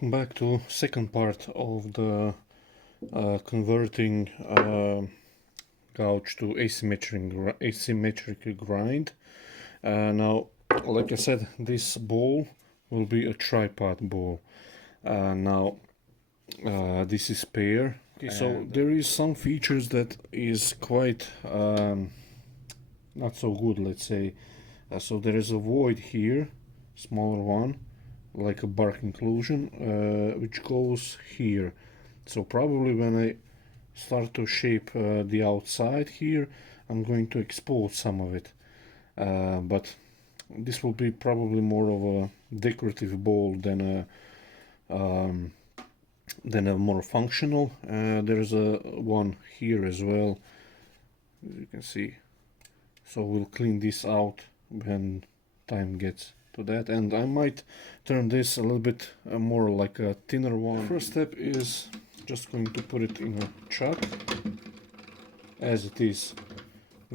welcome back to second part of the converting gouge to asymmetric grind. Now, like I said, this ball will be a tripod ball. This is pair. Okay, so there is some features that is quite not so good, let's say. So there is a void here, smaller one, like a bark inclusion, which goes here. So probably when I start to shape the outside here, I'm going to expose some of it, but this will be probably more of a decorative ball than a more functional. There's a one here as well, as you can see. So we'll clean this out when time gets to that, and I might turn this a little bit more like a thinner one. First step is just going to put it in a chuck. As it is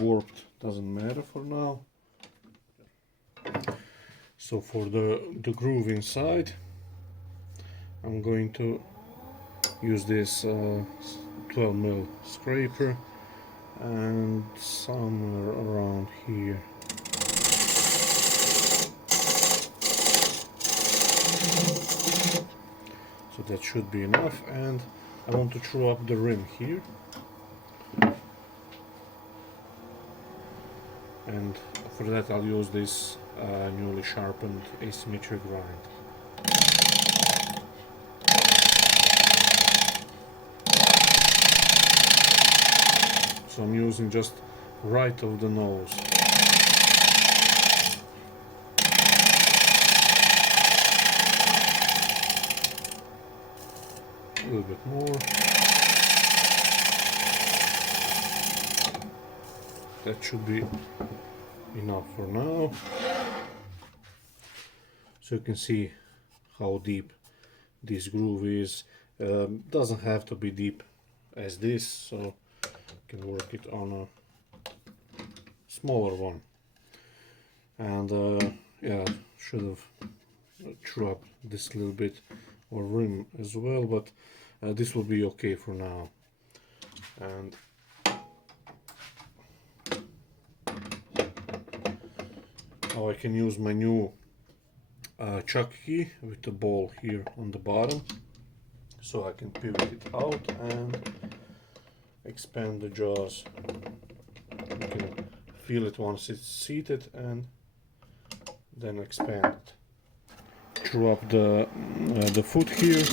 warped, doesn't matter for now. So for the groove inside, I'm going to use this 12mm scraper and somewhere around here. So that should be enough, and I want to throw up the rim here. And for that I'll use this newly sharpened asymmetric grind. So I'm using just right of the nose. A little bit more. That should be enough for now. So you can see how deep this groove is. Doesn't have to be deep as this, so you can work it on a smaller one. And yeah, should have threw up this little bit or rim as well, but this will be okay for now. And now I can use my new chuck key with the ball here on the bottom, so I can pivot it out and expand the jaws. You can feel it once it's seated, and then expand it. Throw up the foot here.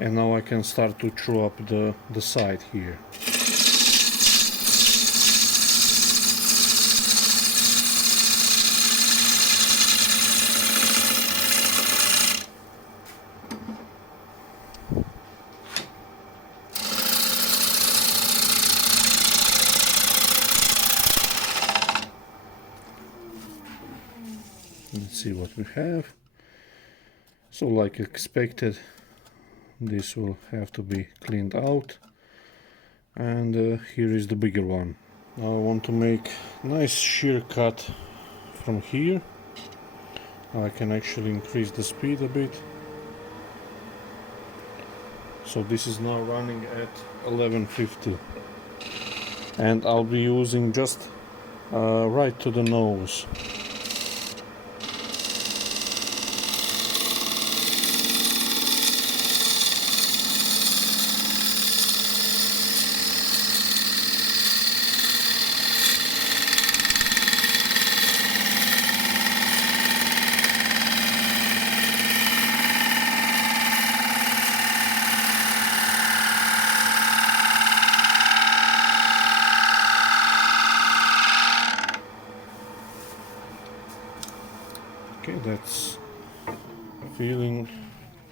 And now I can start to throw up the side here. Let's see what we have. So like expected, this will have to be cleaned out, and here is the bigger one. Now I want to make a nice shear cut from here. Now I can actually increase the speed a bit. So this is now running at 1150, and I'll be using just right to the nose. Okay, that's feeling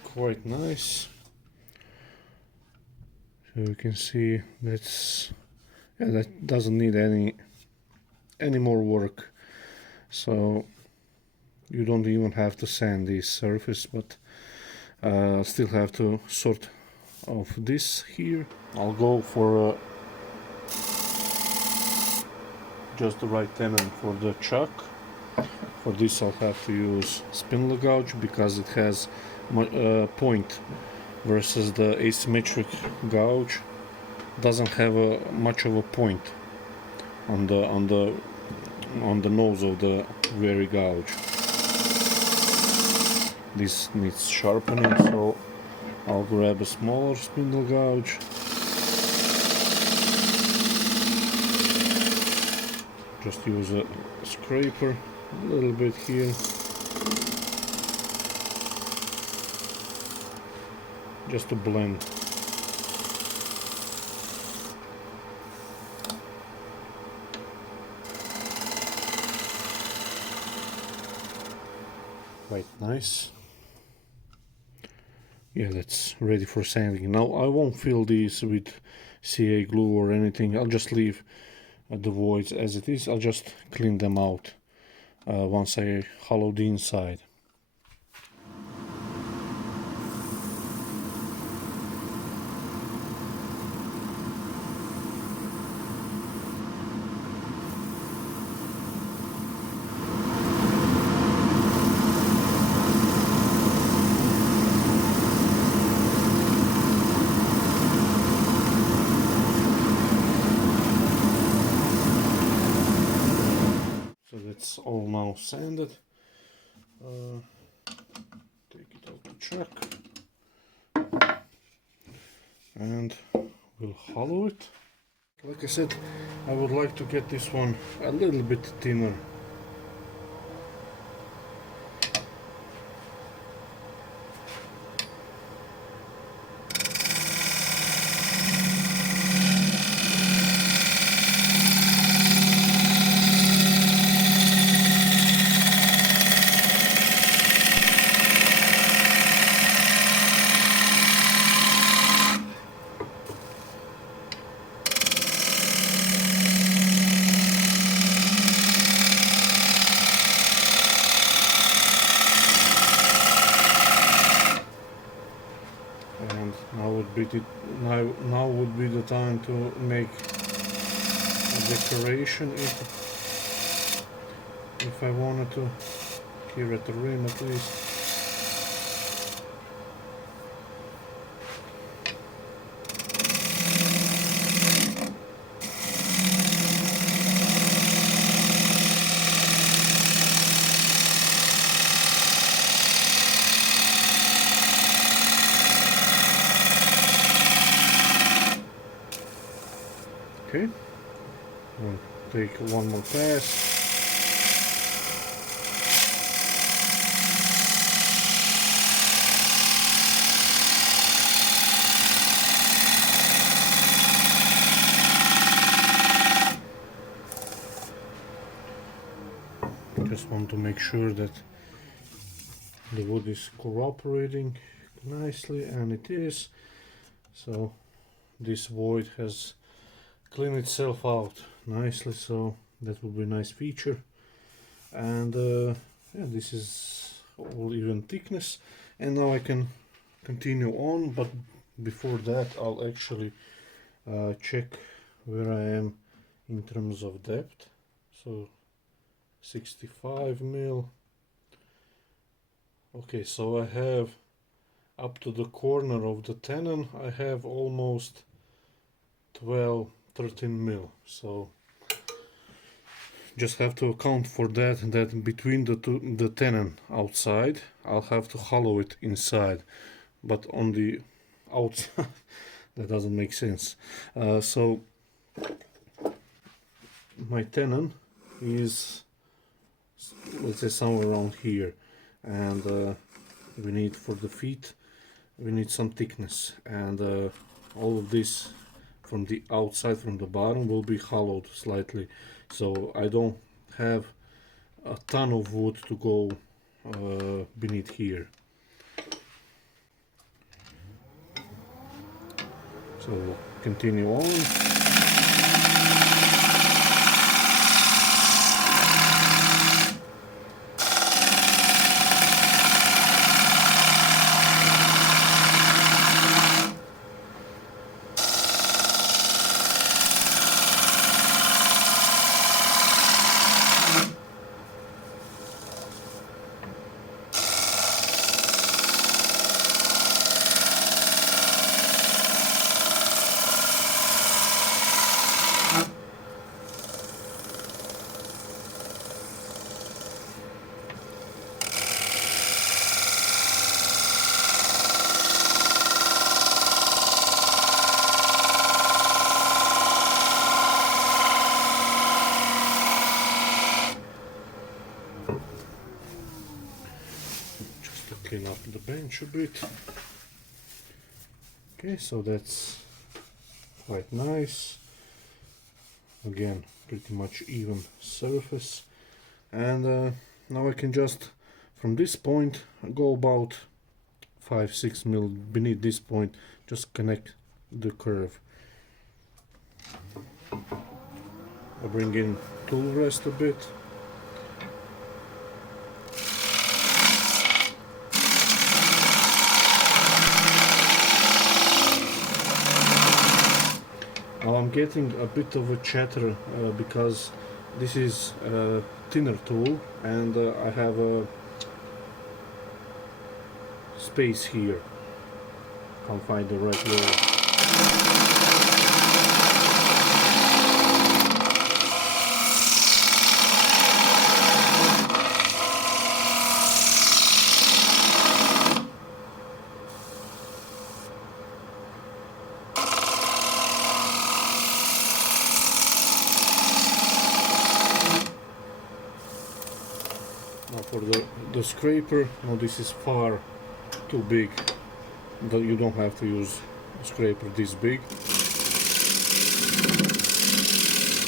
quite nice. So you can see that doesn't need any more work. So you don't even have to sand this surface, but still have to sort of this here. I'll go for just the right tenon for the chuck. For this I'll have to use spindle gouge because it has point, versus the asymmetric gouge doesn't have much of a point on the nose of the very gouge. This needs sharpening, so I'll grab a smaller spindle gouge. Just use a scraper a little bit here. Just to blend. Quite nice. Yeah, that's ready for sanding. Now I won't fill these with CA glue or anything. I'll just leave the voids as it is. I'll just clean them out once I hollow the inside. It's all now sanded. Take it out the chuck and we'll hollow it. Like I said, I would like to get this one a little bit thinner. Now would be the time to make a decoration if I wanted to, here at the rim at least. Okay, we'll take one more pass. Just want to make sure that the wood is cooperating nicely, and it is. So this void has cleaned itself out nicely, so that will be a nice feature. And yeah, this is all even thickness, and now I can continue on. But before that, I'll actually check where I am in terms of depth. So 65 mil. Okay, so I have up to the corner of the tenon, I have almost 13 mil. So just have to account for that between the tenon outside, I'll have to hollow it inside, but on the outside that doesn't make sense. So my tenon is, let's say, somewhere around here, and we need, for the feet, we need some thickness, and all of this from the outside, from the bottom, will be hollowed slightly, so I don't have a ton of wood to go beneath here. So we'll continue on. clean up the bench a bit. Okay, so that's quite nice. Again, pretty much even surface. And now I can just, from this point, go about 5-6 mil beneath this point, just connect the curve. I bring in tool rest a bit. Now I'm getting a bit of a chatter because this is a thinner tool and I have a space here. Can't find the right word. Now for the scraper, now this is far too big. You don't have to use a scraper this big.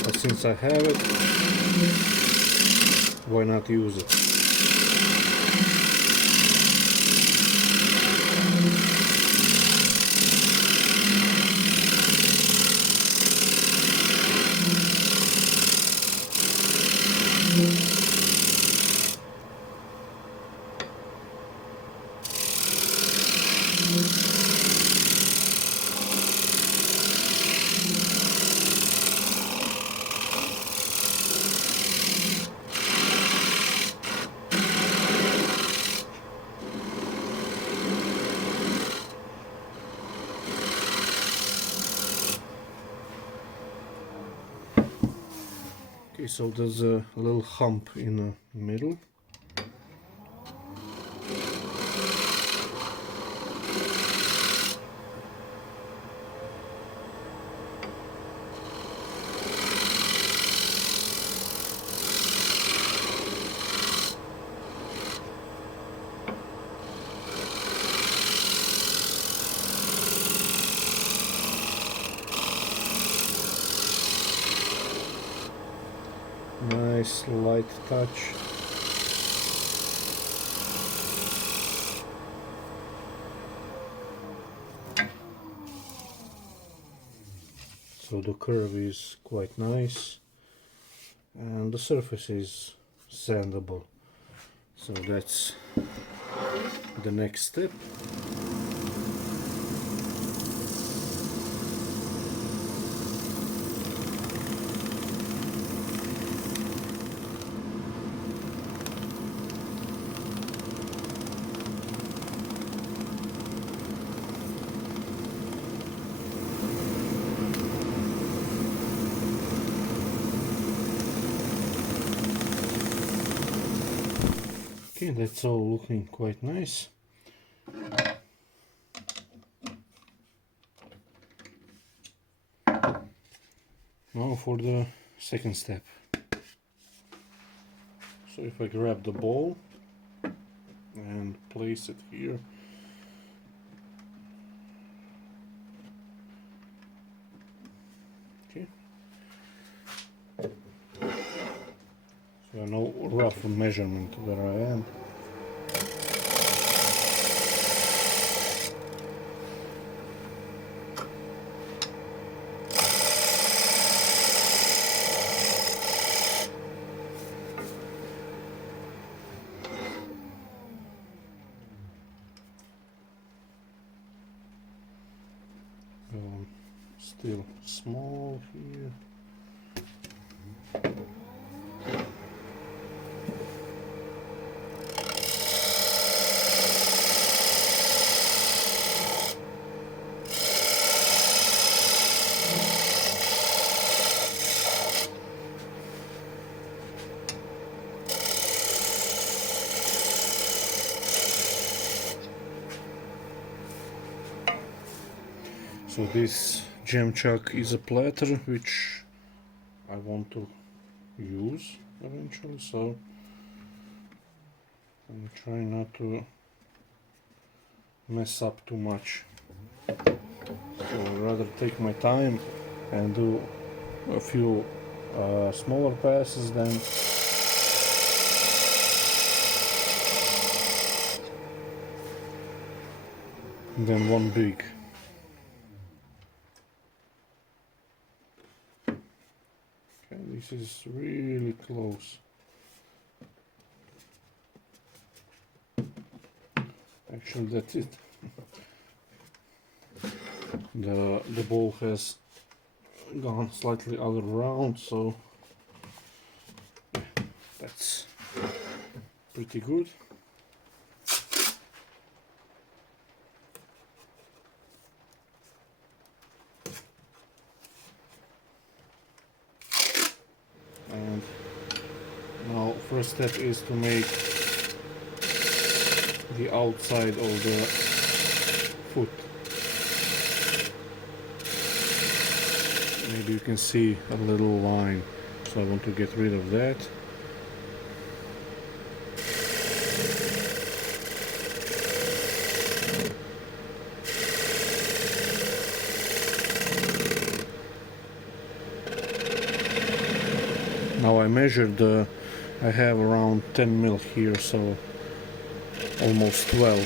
But since I have it, why not use it? Okay, so there's a little hump in the middle. Nice light touch. So the curve is quite nice and the surface is sandable. So that's the next step. Okay, that's all looking quite nice. Now for the second step. So if I grab the ball and place it here, okay. So I know rough measurement where I am. Still small here. So this gem chuck is a platter which I want to use eventually, so I'm trying not to mess up too much. So I'd rather take my time and do a few smaller passes than one big. Okay, this is really close. Actually, that's it. The ball has gone slightly other around, so yeah, that's pretty good. And now first step is to make the outside of the foot. Maybe you can see a little line, so I want to get rid of that. Now I measured, I have around 10 mil here, so almost 12.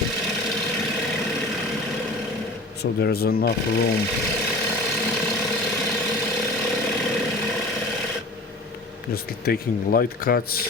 So there's enough room. Just taking light cuts.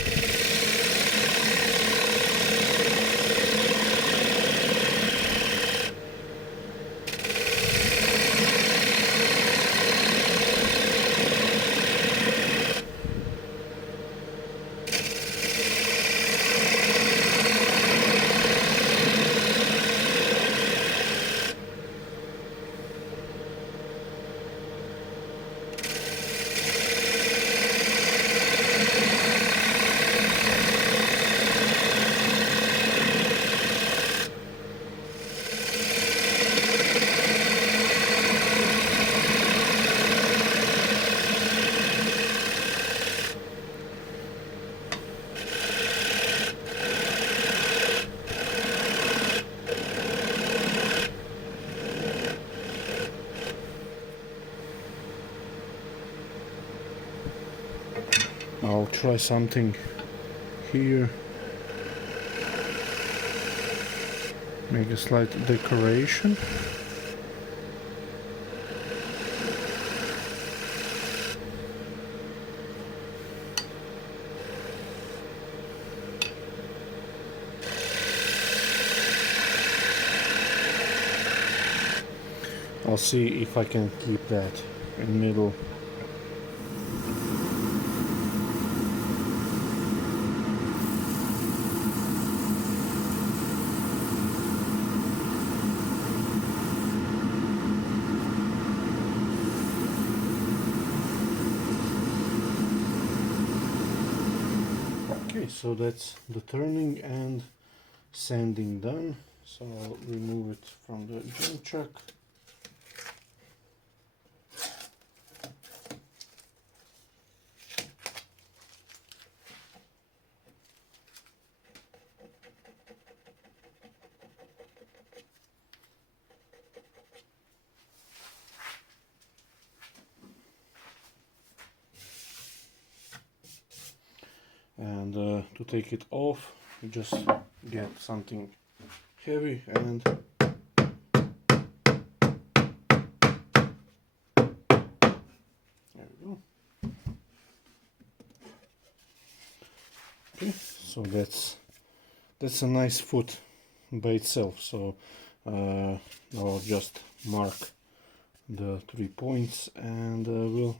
I'll try something here. Make a slight decoration. I'll see if I can keep that in the middle. Okay, so that's the turning and sanding done. So I'll remove it from the jump chuck. And to take it off, you just get something heavy and there we go. Okay, so that's a nice foot by itself. So I'll just mark the 3 points and we'll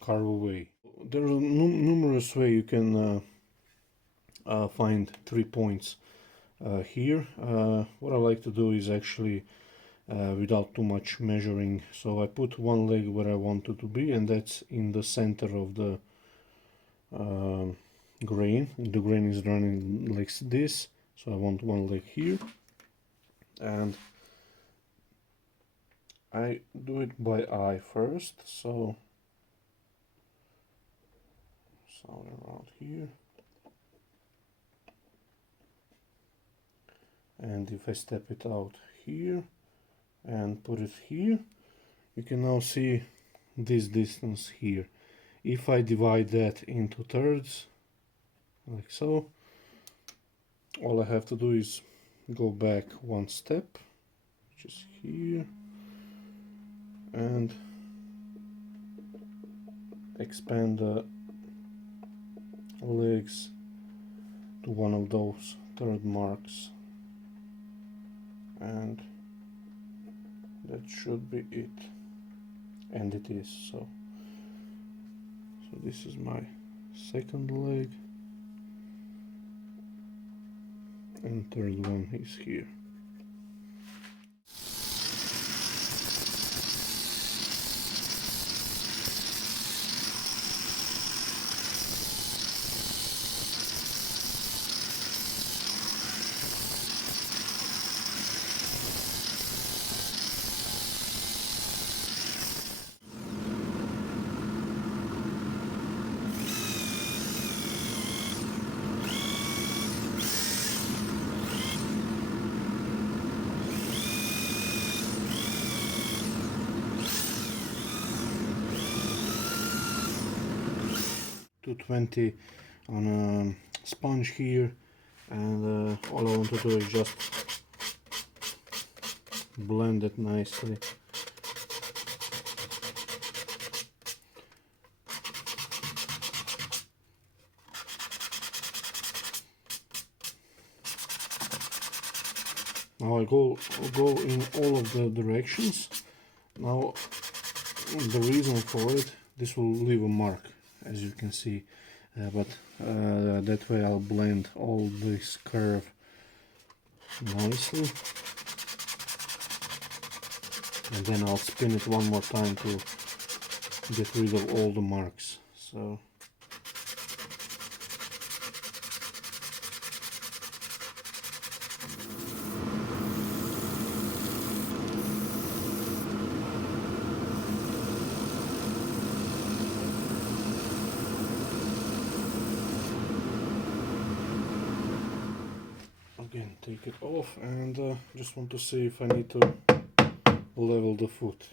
carve away. There are numerous ways you can find 3 points here. What I like to do is actually without too much measuring. So I put one leg where I want it to be, and that's in the center of the grain. The grain is running like this, so I want one leg here, and I do it by eye first. So somewhere around here, and if I step it out here and put it here, you can now see this distance here. If I divide that into thirds, like so, all I have to do is go back one step, which is here, and expand the legs to one of those third marks, and that should be it, and it is. So this is my second leg, and third one is here. .220 on a sponge here, and all I want to do is just blend it nicely. Now I go in all of the directions. Now the reason for it, this will leave a mark, as you can see, but that way I'll blend all this curve nicely, and then I'll spin it one more time to get rid of all the marks. So again, take it off, and just want to see if I need to level the foot.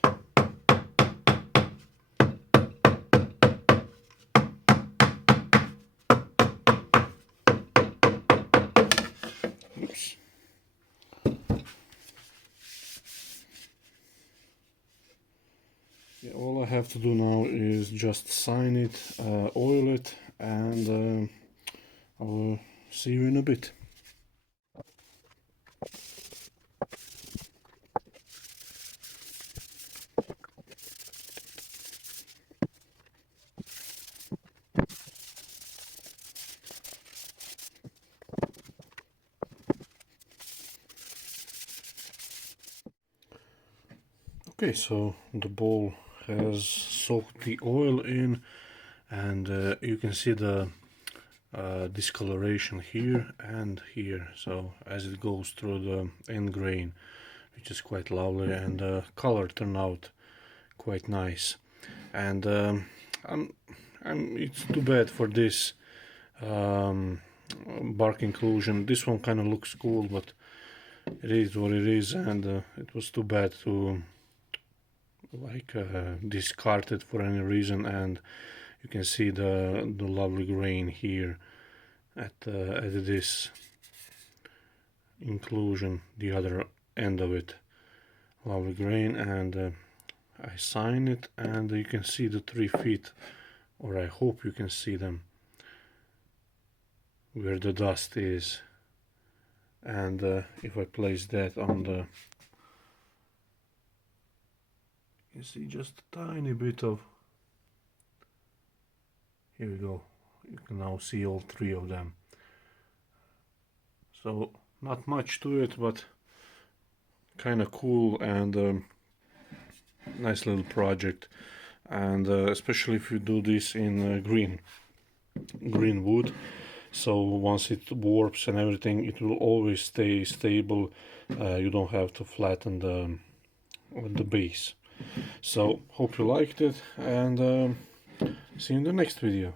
Oops. Yeah, all I have to do now is just sign it, oil it, and I will see you in a bit. Okay, so the bowl has soaked the oil in, and you can see the discoloration here and here, so as it goes through the end grain, which is quite lovely, and the color turned out quite nice. And it's too bad for this bark inclusion. This one kind of looks cool, but it is what it is, and it was too bad to discard it for any reason. And you can see the lovely grain here at this inclusion, the other end of it, lovely grain. And I sign it, and you can see the 3 feet, or I hope you can see them, where the dust is. And if I place that on the, you see just a tiny bit of, here we go, you can now see all 3 of them. So not much to it, but kind of cool, and nice little project. And especially if you do this in green wood, so once it warps and everything, it will always stay stable. You don't have to flatten the base. So hope you liked it, and see you in the next video.